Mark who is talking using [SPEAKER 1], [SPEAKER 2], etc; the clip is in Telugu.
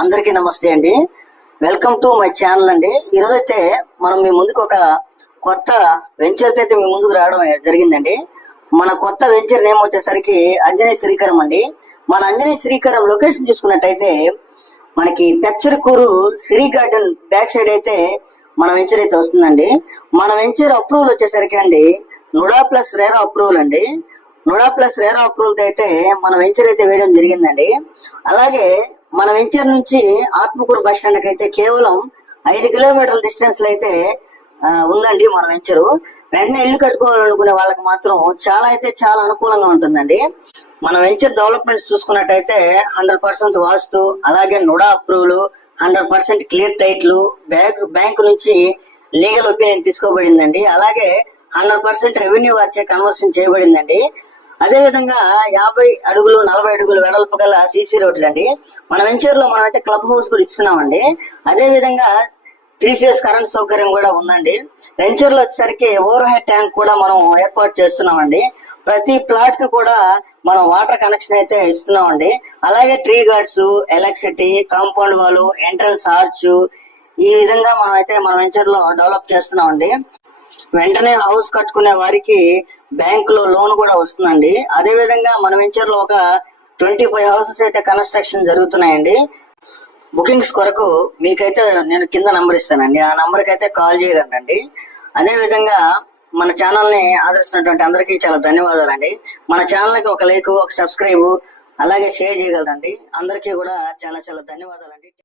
[SPEAKER 1] అందరికీ నమస్తే అండి వెల్కమ్ టు మై ఛానల్ అండి ఈరోజు అయితే మనం మీ ముందుకు ఒక కొత్త వెంచర్ అయితే మీ ముందుకు రావడం జరిగిందండి మన కొత్త వెంచర్ నేమ్ వచ్చేసరికి అంజనేయ శ్రీకరం అండి మన అంజనేయ శ్రీకరం లొకేషన్ చూసుకున్నట్టయితే మనకి Pecharikuru Sri garden back side అయితే మన వెంచర్ అయితే వస్తుందండి మన వెంచర్ అప్రూవల్ వచ్చేసరికి అండి నుడా ప్లస్ రేరా అప్రూవల్ అండి నోడా ప్లస్ రేరా అప్రూవల్ అయితే మన వెంచర్ అయితే వేయడం జరిగిందండి అలాగే మన వెంచర్ నుంచి ఆత్మకూరు బస్ స్టాండ్ అయితే కేవలం ఐదు కిలోమీటర్ల డిస్టెన్స్ లో అయితే ఉందండి మన వెంచరు వెంటనే ఇల్లు కట్టుకోవాలనుకునే వాళ్ళకి మాత్రం చాలా అయితే చాలా అనుకూలంగా ఉంటుందండి మన వెంచర్ డెవలప్మెంట్ చూసుకున్నట్టయితే హండ్రెడ్ పర్సెంట్ వాస్తు అలాగే నుడా అప్రూవ్లు హండ్రెడ్ పర్సెంట్ క్లియర్ టైట్లు బ్యాంక్ బ్యాంకు నుంచి లీగల్ ఒపీనియన్ తీసుకోబడిందండి అలాగే హండ్రెడ్ పర్సెంట్ రెవెన్యూ వారిచే కన్వర్షన్ చేయబడిందండి అదేవిధంగా యాభై అడుగులు నలభై అడుగులు వెడల్పు గల సీసీ రోడ్లు అండి మన మనం అయితే క్లబ్ హౌస్ కూడా ఇస్తున్నామండి అదేవిధంగా త్రీ ఫేజ్ కరెంట్ సౌకర్యం కూడా ఉందండి వెంచర్ లో వచ్చేసరికి ఓవర్ హెడ్ ట్యాంక్ కూడా మనం ఏర్పాటు చేస్తున్నామండి ప్రతి ప్లాట్ కు కూడా మనం వాటర్ కనెక్షన్ అయితే ఇస్తున్నామండి అలాగే tree guards electricity compound wall entrance arch ఈ విధంగా మనం అయితే మన వెంచర్ లో డెవలప్ చేస్తున్నామండి వెంటనే హౌస్ కట్టుకునే వారికి బ్యాంక్ లో లోన్ కూడా వస్తుందండి అదే విధంగా మన వెంచర్ లో ఒక ట్వంటీ ఫైవ్ హౌసెస్ అయితే కన్స్ట్రక్షన్ జరుగుతున్నాయండి బుకింగ్స్ కొరకు మీకైతే నేను కింద నంబర్ ఇస్తానండి ఆ కి అయితే కాల్ చేయగలండి అదే విధంగా మన ని ఆదరిస్తున్నటువంటి అందరికి చాలా ధన్యవాదాలండి మన కి ఒక లైక్ ఒక సబ్స్క్రైబ్ అలాగే షేర్ చేయగలరండి అందరికీ కూడా చాలా చాలా ధన్యవాదాలండి